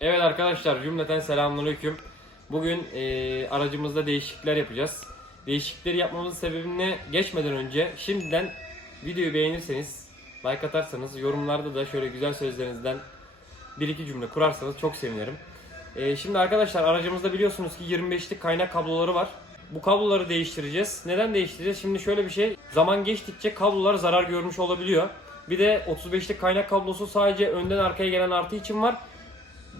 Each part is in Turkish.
Evet arkadaşlar cümleten selamünaleyküm. Bugün e, aracımızda değişiklikler yapacağız. Değişiklikleri yapmamızın sebebine geçmeden önce şimdiden videoyu beğenirseniz, like atarsanız, yorumlarda da şöyle güzel sözlerinizden bir iki cümle kurarsanız çok sevinirim. E, şimdi arkadaşlar aracımızda biliyorsunuz ki 25'lik kaynak kabloları var. Bu kabloları değiştireceğiz. Neden değiştireceğiz? Şimdi şöyle bir şey. Zaman geçtikçe kablolar zarar görmüş olabiliyor. Bir de 35'lik kaynak kablosu sadece önden arkaya gelen artı için var.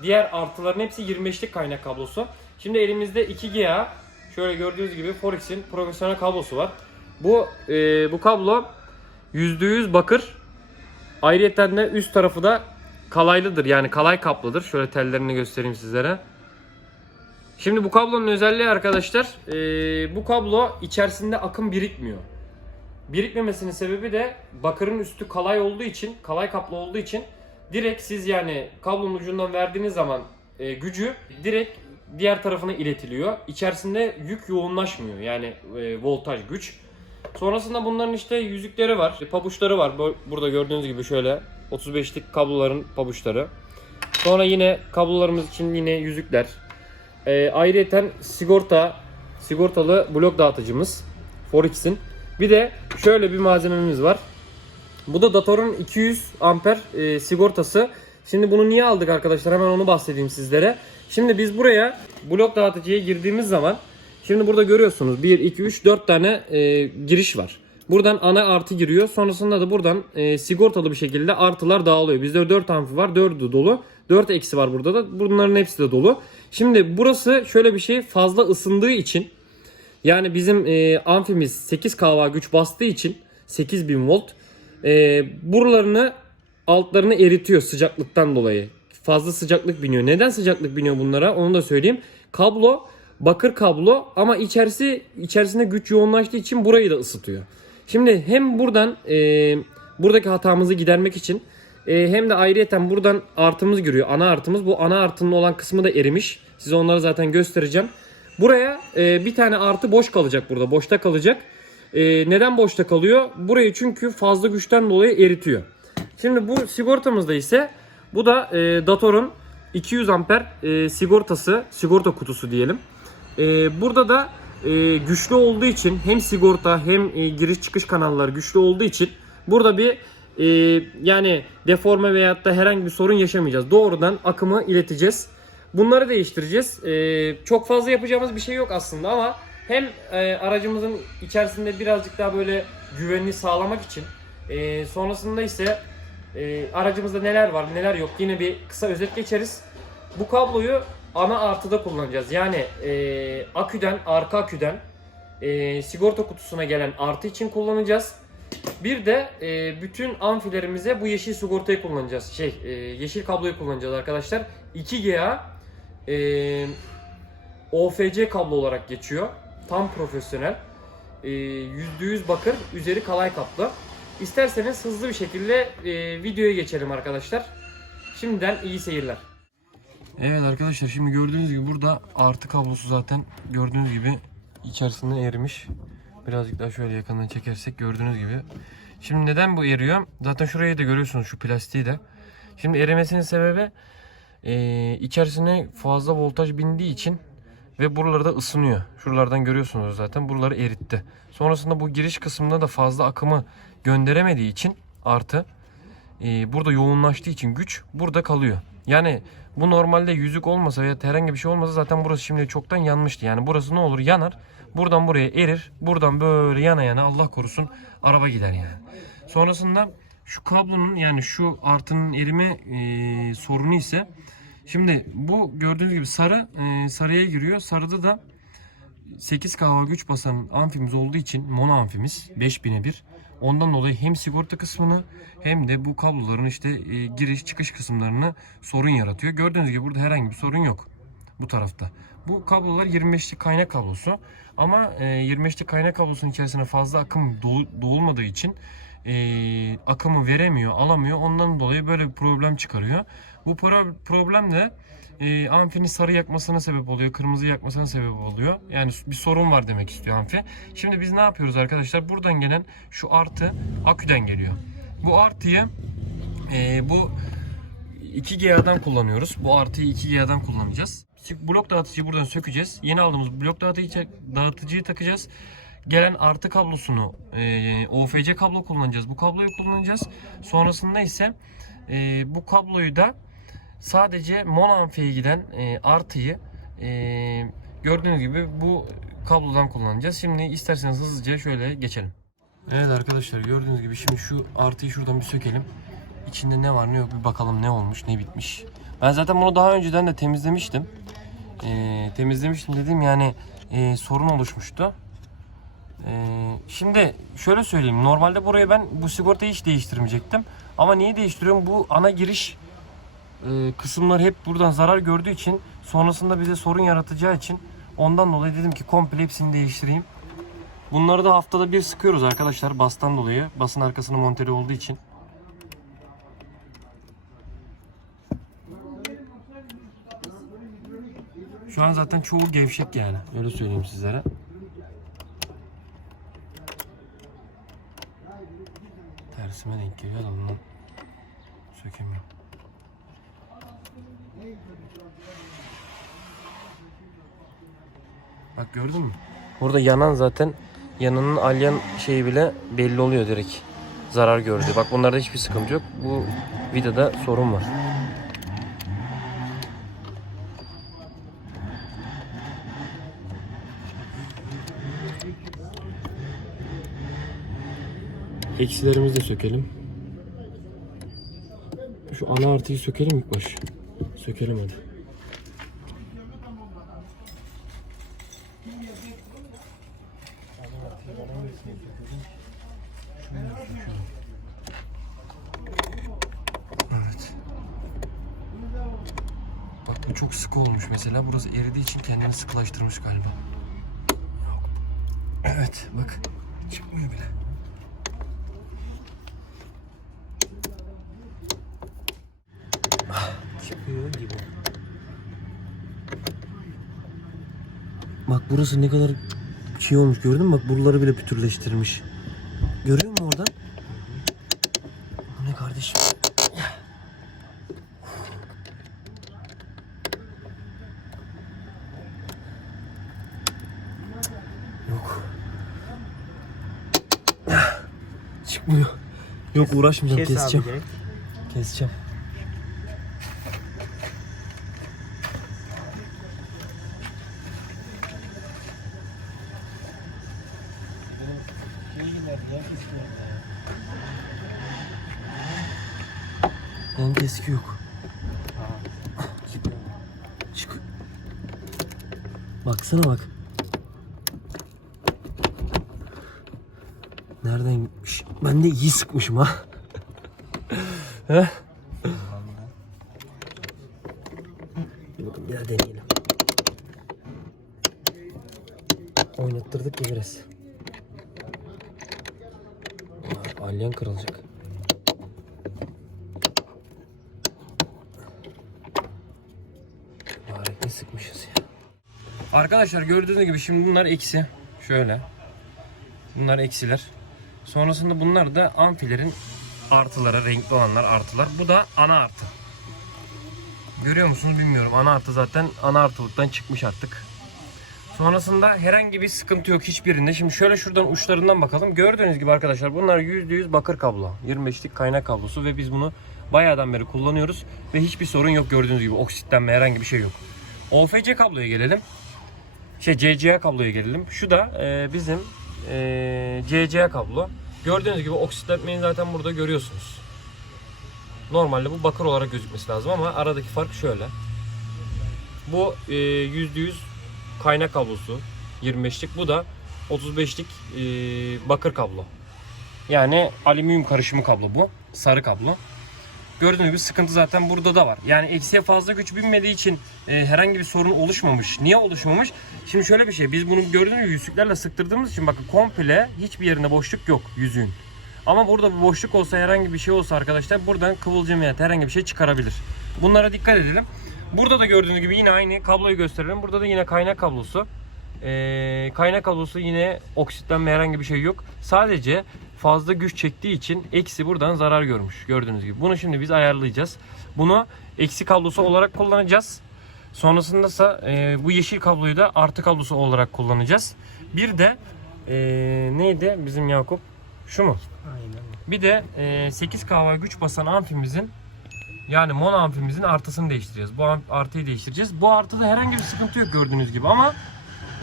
Diğer artıların hepsi 25'lik kaynak kablosu. Şimdi elimizde 2 GA şöyle gördüğünüz gibi Forex'in profesyonel kablosu var. Bu e, bu kablo %100 bakır. Ayrıca de üst tarafı da kalaylıdır. Yani kalay kaplıdır. Şöyle tellerini göstereyim sizlere. Şimdi bu kablonun özelliği arkadaşlar e, bu kablo içerisinde akım birikmiyor. Birikmemesinin sebebi de bakırın üstü kalay olduğu için, kalay kaplı olduğu için direkt siz yani kablonun ucundan verdiğiniz zaman e, gücü direkt diğer tarafına iletiliyor. İçerisinde yük yoğunlaşmıyor yani e, voltaj güç. Sonrasında bunların işte yüzükleri var, pabuçları var. Bu- Burada gördüğünüz gibi şöyle 35'lik kabloların pabuçları. Sonra yine kablolarımız için yine yüzükler. E, ayrıyeten sigorta, sigortalı blok dağıtıcımız Forex'in. Bir de şöyle bir malzememiz var. Bu da Dator'un 200 amper e, sigortası. Şimdi bunu niye aldık arkadaşlar? Hemen onu bahsedeyim sizlere. Şimdi biz buraya blok dağıtıcıya girdiğimiz zaman şimdi burada görüyorsunuz 1 2 3 4 tane e, giriş var. Buradan ana artı giriyor. Sonrasında da buradan e, sigortalı bir şekilde artılar dağılıyor. Bizde 4 amfi var. 4'ü dolu. 4 eksi var burada da. Bunların hepsi de dolu. Şimdi burası şöyle bir şey fazla ısındığı için yani bizim e, amfimiz 8 kW güç bastığı için 8000 volt e, buralarını altlarını eritiyor sıcaklıktan dolayı. Fazla sıcaklık biniyor. Neden sıcaklık biniyor bunlara? Onu da söyleyeyim. Kablo bakır kablo ama içerisi içerisinde güç yoğunlaştığı için burayı da ısıtıyor. Şimdi hem buradan e, buradaki hatamızı gidermek için e, hem de ayrıyeten buradan artımız giriyor. Ana artımız. Bu ana artının olan kısmı da erimiş. Size onları zaten göstereceğim. Buraya e, bir tane artı boş kalacak burada. Boşta kalacak. E, neden boşta kalıyor? Burayı çünkü fazla güçten dolayı eritiyor. Şimdi bu sigortamızda ise bu da e, Dator'un 200 amper e, sigortası, sigorta kutusu diyelim. E, burada da e, güçlü olduğu için hem sigorta hem e, giriş çıkış kanalları güçlü olduğu için burada bir e, yani deforme veyahut da herhangi bir sorun yaşamayacağız. Doğrudan akımı ileteceğiz. Bunları değiştireceğiz. E, çok fazla yapacağımız bir şey yok aslında ama hem e, aracımızın içerisinde birazcık daha böyle güvenli sağlamak için e, sonrasında ise e, aracımızda neler var neler yok yine bir kısa özet geçeriz. Bu kabloyu ana artıda kullanacağız. Yani e, aküden arka aküden e, sigorta kutusuna gelen artı için kullanacağız. Bir de e, bütün amfilerimize bu yeşil sigortayı kullanacağız. Şey e, yeşil kabloyu kullanacağız arkadaşlar. 2GA e, OFC kablo olarak geçiyor. Tam profesyonel. E, %100 bakır, üzeri kalay kaplı. İsterseniz hızlı bir şekilde e, videoya geçelim arkadaşlar. Şimdiden iyi seyirler. Evet arkadaşlar şimdi gördüğünüz gibi burada artı kablosu zaten gördüğünüz gibi içerisinde erimiş. Birazcık daha şöyle yakından çekersek gördüğünüz gibi. Şimdi neden bu eriyor? Zaten şurayı da görüyorsunuz şu plastiği de. Şimdi erimesinin sebebi e, içerisine fazla voltaj bindiği için ve buraları da ısınıyor. Şuralardan görüyorsunuz zaten buraları eritti. Sonrasında bu giriş kısmında da fazla akımı gönderemediği için artı e, burada yoğunlaştığı için güç burada kalıyor. Yani bu normalde yüzük olmasa veya herhangi bir şey olmasa zaten burası şimdi çoktan yanmıştı. Yani burası ne olur yanar. Buradan buraya erir. Buradan böyle yana yana Allah korusun araba gider yani. Sonrasında şu kablonun yani şu artının erime e, sorunu ise şimdi bu gördüğünüz gibi sarı e, sarıya giriyor. Sarıda da 8 kW güç basan amfimiz olduğu için mono amfimiz 5000'e 1. Ondan dolayı hem sigorta kısmını hem de bu kabloların işte e, giriş çıkış kısımlarını sorun yaratıyor. Gördüğünüz gibi burada herhangi bir sorun yok bu tarafta. Bu kablolar 25'lik kaynak kablosu ama e, 25'lik kaynak kablosunun içerisine fazla akım doğ- doğulmadığı için e, akımı veremiyor, alamıyor. Ondan dolayı böyle bir problem çıkarıyor. Bu pro- problem de e, amfinin sarı yakmasına sebep oluyor, kırmızı yakmasına sebep oluyor. Yani bir sorun var demek istiyor amfi. Şimdi biz ne yapıyoruz arkadaşlar? Buradan gelen şu artı aküden geliyor. Bu artıyı e, bu 2GA'dan kullanıyoruz. Bu artıyı 2GA'dan kullanacağız. Blok dağıtıcıyı buradan sökeceğiz. Yeni aldığımız blok dağıtıcıyı, dağıtıcıyı takacağız. Gelen artı kablosunu e, OFC kablo kullanacağız. Bu kabloyu kullanacağız. Sonrasında ise e, bu kabloyu da sadece monoamfeye giden e, artıyı e, gördüğünüz gibi bu kablodan kullanacağız. Şimdi isterseniz hızlıca şöyle geçelim. Evet arkadaşlar gördüğünüz gibi şimdi şu artıyı şuradan bir sökelim. İçinde ne var ne yok bir bakalım ne olmuş ne bitmiş. Ben zaten bunu daha önceden de temizlemiştim. Ee, temizlemiştim dedim yani e, sorun oluşmuştu. Ee, şimdi şöyle söyleyeyim. Normalde buraya ben bu sigortayı hiç değiştirmeyecektim. Ama niye değiştiriyorum? Bu ana giriş e, kısımlar hep buradan zarar gördüğü için sonrasında bize sorun yaratacağı için ondan dolayı dedim ki komple hepsini değiştireyim. Bunları da haftada bir sıkıyoruz arkadaşlar bastan dolayı. Basın arkasını monteli olduğu için. Şu an zaten çoğu gevşek yani. Öyle söyleyeyim sizlere. Tersime denk geliyor da ondan sökemiyorum. Bak gördün mü? Burada yanan zaten yanının alyan şeyi bile belli oluyor direkt. Zarar gördü. Bak bunlarda hiçbir sıkıntı yok. Bu vidada sorun var. Eksilerimizi de sökelim. Şu ana artıyı sökelim ilk baş. Sökelim hadi. Evet. Bak bu çok sık olmuş mesela. Burası eridiği için kendini sıkılaştırmış galiba. Evet bak. Çıkmıyor bile. Çıkmıyor gibi. Bak burası ne kadar şey olmuş gördün mü? Bak buraları bile pütürleştirmiş. Görüyor musun oradan? Bu ne kardeşim? Yok. Çıkmıyor. Yok uğraşmayacağım Kes abi keseceğim. direkt. Keseceğim. Benim keski yok. Çık. Baksana bak. Nereden gitmiş? Ben de iyi sıkmışım ha. Bir daha deneyelim. Oynattırdık ya Alyan kırılacak. Mübarek ne sıkmışız ya. Arkadaşlar gördüğünüz gibi şimdi bunlar eksi. Şöyle. Bunlar eksiler. Sonrasında bunlar da amfilerin artıları, renkli olanlar artılar. Bu da ana artı. Görüyor musunuz bilmiyorum. Ana artı zaten ana artılıktan çıkmış artık. Sonrasında herhangi bir sıkıntı yok hiçbirinde. Şimdi şöyle şuradan uçlarından bakalım. Gördüğünüz gibi arkadaşlar bunlar %100 bakır kablo. 25'lik kaynak kablosu ve biz bunu bayağıdan beri kullanıyoruz. Ve hiçbir sorun yok gördüğünüz gibi. Oksitlenme herhangi bir şey yok. OFC kabloya gelelim. Şey CCA kabloya gelelim. Şu da e, bizim e, CCA kablo. Gördüğünüz gibi oksitlenmeyi zaten burada görüyorsunuz. Normalde bu bakır olarak gözükmesi lazım ama aradaki fark şöyle. Bu e, %100 kaynak kablosu 25'lik. Bu da 35'lik e, bakır kablo. Yani alüminyum karışımı kablo bu. Sarı kablo. Gördüğünüz gibi sıkıntı zaten burada da var. Yani eksiye fazla güç binmediği için e, herhangi bir sorun oluşmamış. Niye oluşmamış? Şimdi şöyle bir şey. Biz bunu gördüğünüz gibi yüzüklerle sıktırdığımız için bakın komple hiçbir yerinde boşluk yok yüzüğün. Ama burada bir boşluk olsa herhangi bir şey olsa arkadaşlar buradan kıvılcım veya herhangi bir şey çıkarabilir. Bunlara dikkat edelim. Burada da gördüğünüz gibi yine aynı kabloyu gösterelim. Burada da yine kaynak kablosu. Ee, kaynak kablosu yine oksitlenme herhangi bir şey yok. Sadece fazla güç çektiği için eksi buradan zarar görmüş. Gördüğünüz gibi. Bunu şimdi biz ayarlayacağız. Bunu eksi kablosu olarak kullanacağız. Sonrasında ise e, bu yeşil kabloyu da artı kablosu olarak kullanacağız. Bir de e, neydi bizim Yakup? Şu mu? Aynen. Bir de e, 8 kW güç basan amfimizin yani mono amfimizin artısını değiştireceğiz. Bu artıyı değiştireceğiz. Bu artıda herhangi bir sıkıntı yok gördüğünüz gibi ama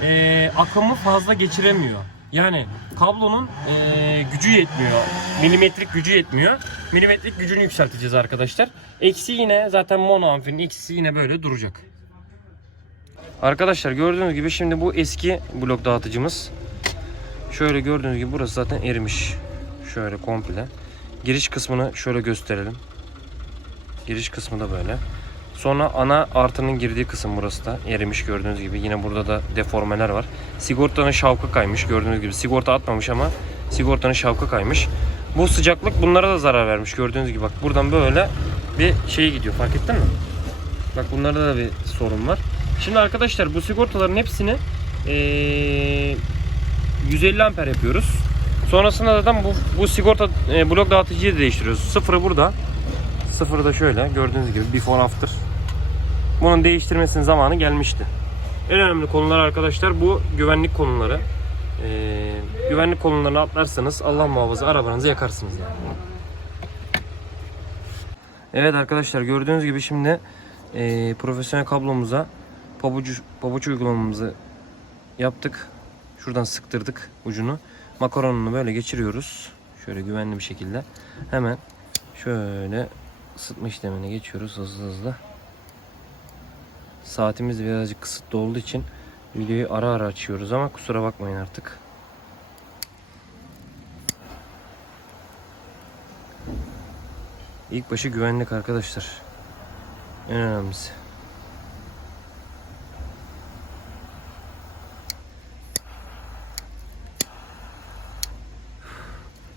e, akımı fazla geçiremiyor. Yani kablonun e, gücü yetmiyor. Milimetrik gücü yetmiyor. Milimetrik gücünü yükselteceğiz arkadaşlar. Eksi yine zaten mono amfinin eksisi yine böyle duracak. Arkadaşlar gördüğünüz gibi şimdi bu eski blok dağıtıcımız. Şöyle gördüğünüz gibi burası zaten erimiş. Şöyle komple. Giriş kısmını şöyle gösterelim. Giriş kısmı da böyle. Sonra ana artının girdiği kısım burası da erimiş gördüğünüz gibi. Yine burada da deformeler var. Sigortanın şavkı kaymış gördüğünüz gibi. Sigorta atmamış ama sigortanın şavkı kaymış. Bu sıcaklık bunlara da zarar vermiş gördüğünüz gibi. Bak buradan böyle bir şey gidiyor fark ettin mi? Bak bunlarda da bir sorun var. Şimdi arkadaşlar bu sigortaların hepsini eee 150 amper yapıyoruz. Sonrasında zaten bu, bu sigorta e, blok dağıtıcıyı da değiştiriyoruz. Sıfırı burada. Sıfırı da şöyle gördüğünüz gibi before after. Bunun değiştirmesinin zamanı gelmişti. En önemli konular arkadaşlar bu güvenlik konuları. Ee, güvenlik konularını atlarsanız Allah muhafaza arabanızı yakarsınız. Yani. Evet arkadaşlar gördüğünüz gibi şimdi e, profesyonel kablomuza pabuç, pabuç uygulamamızı yaptık. Şuradan sıktırdık ucunu. Makaronunu böyle geçiriyoruz. Şöyle güvenli bir şekilde. Hemen şöyle ısıtma işlemine geçiyoruz hızlı hızlı. Saatimiz birazcık kısıtlı olduğu için videoyu ara ara açıyoruz ama kusura bakmayın artık. İlk başı güvenlik arkadaşlar. En önemlisi.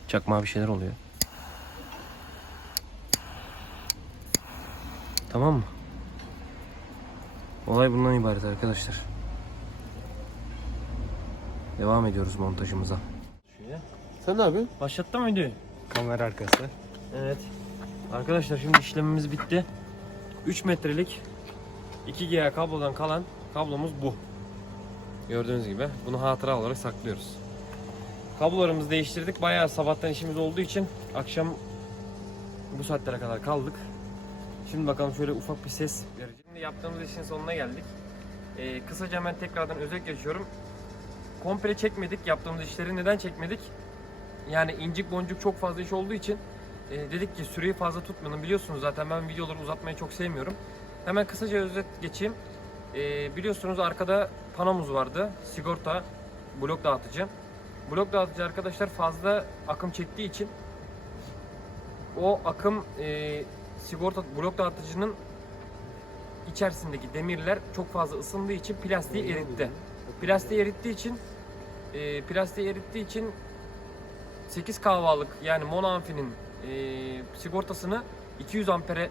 Çakmağa bir şeyler oluyor. Tamam mı? Olay bundan ibaret arkadaşlar. Devam ediyoruz montajımıza. Sen ne yapıyorsun? Başlattı mıydı? Kamera arkası. Evet. Arkadaşlar şimdi işlemimiz bitti. 3 metrelik 2 GA kablodan kalan kablomuz bu. Gördüğünüz gibi bunu hatıra olarak saklıyoruz. Kablolarımızı değiştirdik. Bayağı sabahtan işimiz olduğu için akşam bu saatlere kadar kaldık. Şimdi bakalım şöyle ufak bir ses vereceğim. Şimdi yaptığımız işin sonuna geldik. Ee, kısaca hemen tekrardan özet geçiyorum. Komple çekmedik yaptığımız işleri. Neden çekmedik? Yani incik boncuk çok fazla iş olduğu için e, dedik ki süreyi fazla tutmayalım. Biliyorsunuz zaten ben videoları uzatmayı çok sevmiyorum. Hemen kısaca özet geçeyim. E, biliyorsunuz arkada panomuz vardı. Sigorta, blok dağıtıcı. Blok dağıtıcı arkadaşlar fazla akım çektiği için o akım e, sigorta blok dağıtıcının içerisindeki demirler çok fazla ısındığı için plastiği eritti. Plastiği erittiği için e, plastiği erittiği için 8 kahvalık yani mono amfinin e, sigortasını 200 ampere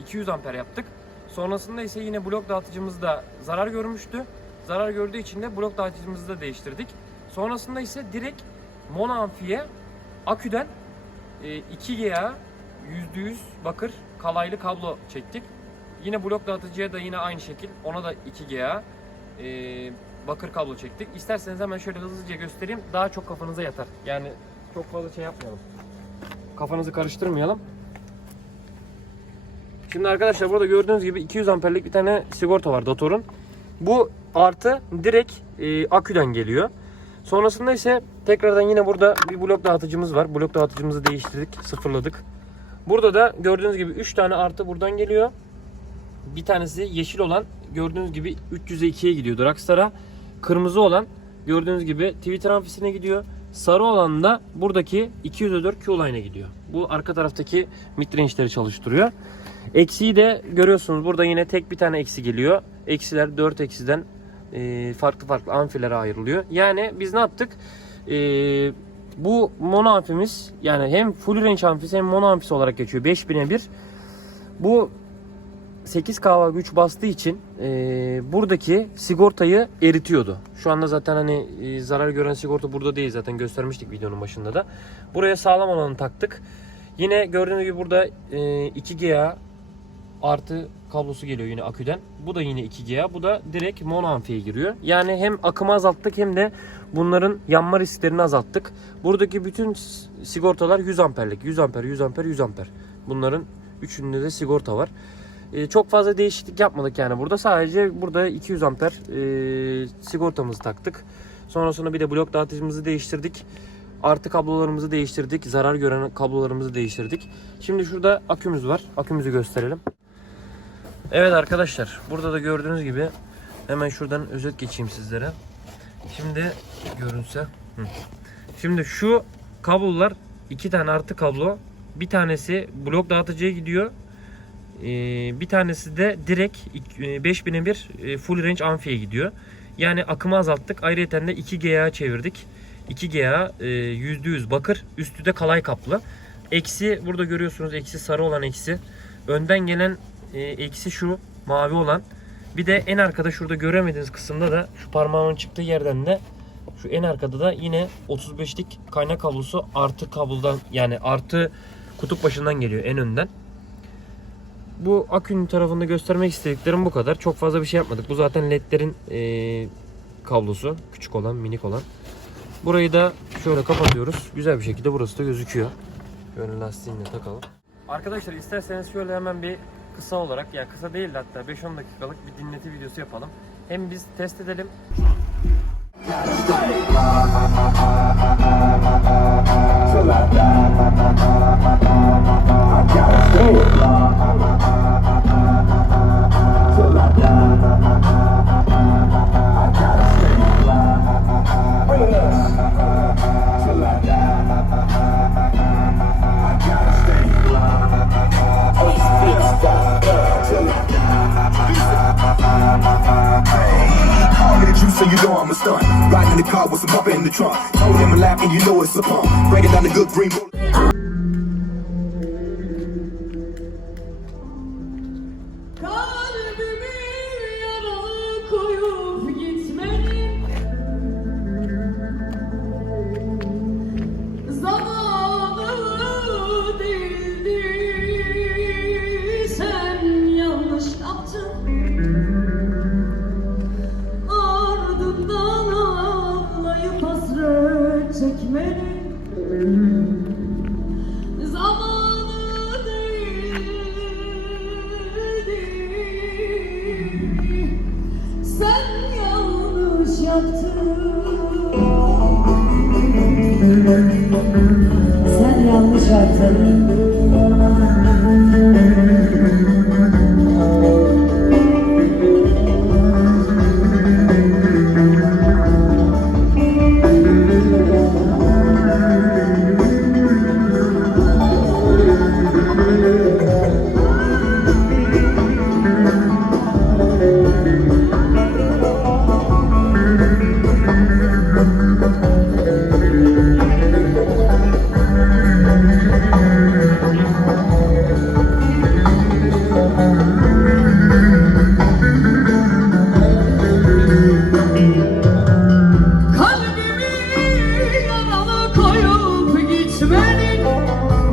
200 amper yaptık. Sonrasında ise yine blok dağıtıcımız da zarar görmüştü. Zarar gördüğü için de blok dağıtıcımızı da değiştirdik. Sonrasında ise direkt mono amfiye aküden e, 2 GA %100 bakır kalaylı kablo çektik. Yine blok dağıtıcıya da yine aynı şekil ona da 2 GA e, bakır kablo çektik. İsterseniz hemen şöyle hızlıca göstereyim. Daha çok kafanıza yatar. Yani çok fazla şey yapmayalım. Kafanızı karıştırmayalım. Şimdi arkadaşlar burada gördüğünüz gibi 200 amperlik bir tane sigorta var Dator'un. Bu artı direkt e, aküden geliyor. Sonrasında ise tekrardan yine burada bir blok dağıtıcımız var. Blok dağıtıcımızı değiştirdik, sıfırladık. Burada da gördüğünüz gibi 3 tane artı buradan geliyor. Bir tanesi yeşil olan gördüğünüz gibi 300'e 2'ye gidiyor Dragstar'a. Kırmızı olan gördüğünüz gibi Twitter amfisine gidiyor. Sarı olan da buradaki 204 Q-Line'e gidiyor. Bu arka taraftaki midrange'leri çalıştırıyor. Eksiği de görüyorsunuz burada yine tek bir tane eksi geliyor. Eksiler 4 eksiden e, farklı farklı amfilere ayrılıyor. Yani biz ne yaptık? E, bu mono amfimiz yani hem full range amfisi hem mono amfisi olarak geçiyor. 5000'e 1. Bu 8 kW güç bastığı için e, buradaki sigortayı eritiyordu. Şu anda zaten hani e, zarar gören sigorta burada değil zaten göstermiştik videonun başında da. Buraya sağlam olanı taktık. Yine gördüğünüz gibi burada e, 2 GA artı kablosu geliyor yine aküden. Bu da yine 2 GA. Bu da direkt mono amfiye giriyor. Yani hem akımı azalttık hem de bunların yanma risklerini azalttık. Buradaki bütün sigortalar 100 amperlik. 100 amper, 100 amper, 100 amper. Bunların üçünde de sigorta var. Ee, çok fazla değişiklik yapmadık yani burada. Sadece burada 200 amper e, sigortamızı taktık. Sonrasında bir de blok dağıtıcımızı değiştirdik. Artı kablolarımızı değiştirdik. Zarar gören kablolarımızı değiştirdik. Şimdi şurada akümüz var. Akümüzü gösterelim. Evet arkadaşlar. Burada da gördüğünüz gibi hemen şuradan özet geçeyim sizlere. Şimdi görünse. Şimdi şu kablolar iki tane artı kablo. Bir tanesi blok dağıtıcıya gidiyor. Ee, bir tanesi de direkt ik- e, 5000'e bir e, full range amfiye gidiyor. Yani akımı azalttık. Ayrıca de 2 GA çevirdik. 2 GA e, %100 bakır. Üstü de kalay kaplı. Eksi burada görüyorsunuz eksi sarı olan eksi. Önden gelen e, eksi şu mavi olan. Bir de en arkada şurada göremediğiniz kısımda da şu parmağımın çıktığı yerden de şu en arkada da yine 35'lik kaynak kablosu artı kablodan yani artı kutup başından geliyor en önden. Bu akünün tarafında göstermek istediklerim bu kadar. Çok fazla bir şey yapmadık. Bu zaten ledlerin eee, kablosu. Küçük olan, minik olan. Burayı da şöyle kapatıyoruz. Güzel bir şekilde burası da gözüküyor. Şöyle lastiğini de takalım. Arkadaşlar isterseniz şöyle hemen bir kısa olarak ya kısa değil de hatta 5-10 dakikalık bir dinleti videosu yapalım. Hem biz test edelim. Riding in the car with some bumper in the trunk. Told him a lap and you know it's a pump. Breaking down the good green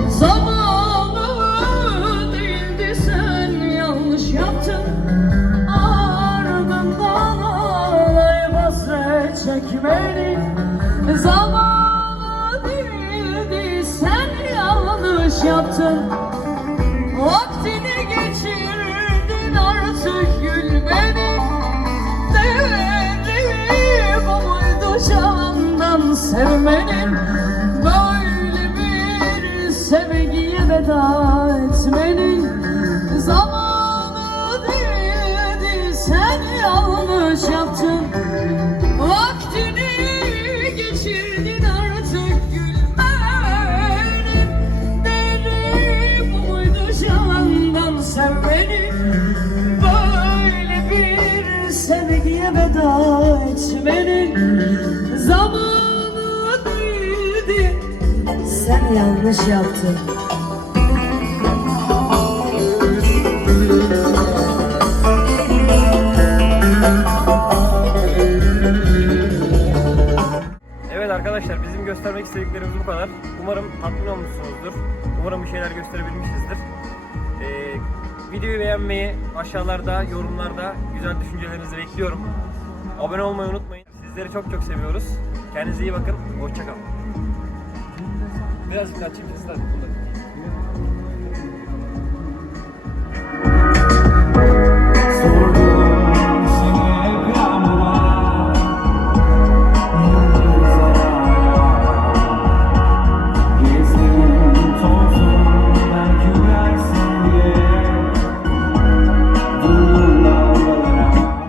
Zamanı değildi sen yanlış yaptın. Ardından ağlayıp hasret çekmenin Zamanı değildi sen yanlış yaptın. Vaktini geçirdin artık gülmenin Değeri bu muydu candan sevmenin veda etmenin Zamanı değildi. Sen yanlış yaptın Vaktini geçirdin artık gülmenin. Değeri bu muydu candan sevmenin Böyle bir sevgiye veda etmenin Zamanı değildi. Sen yanlış yaptın göstermek istediklerimiz bu kadar. Umarım tatmin olmuşsunuzdur. Umarım bir şeyler gösterebilmişizdir. Ee, videoyu beğenmeyi, aşağılarda, yorumlarda güzel düşüncelerinizi bekliyorum. Abone olmayı unutmayın. Sizleri çok çok seviyoruz. Kendinize iyi bakın. Hoşçakalın. Birazcık daha. Hadi.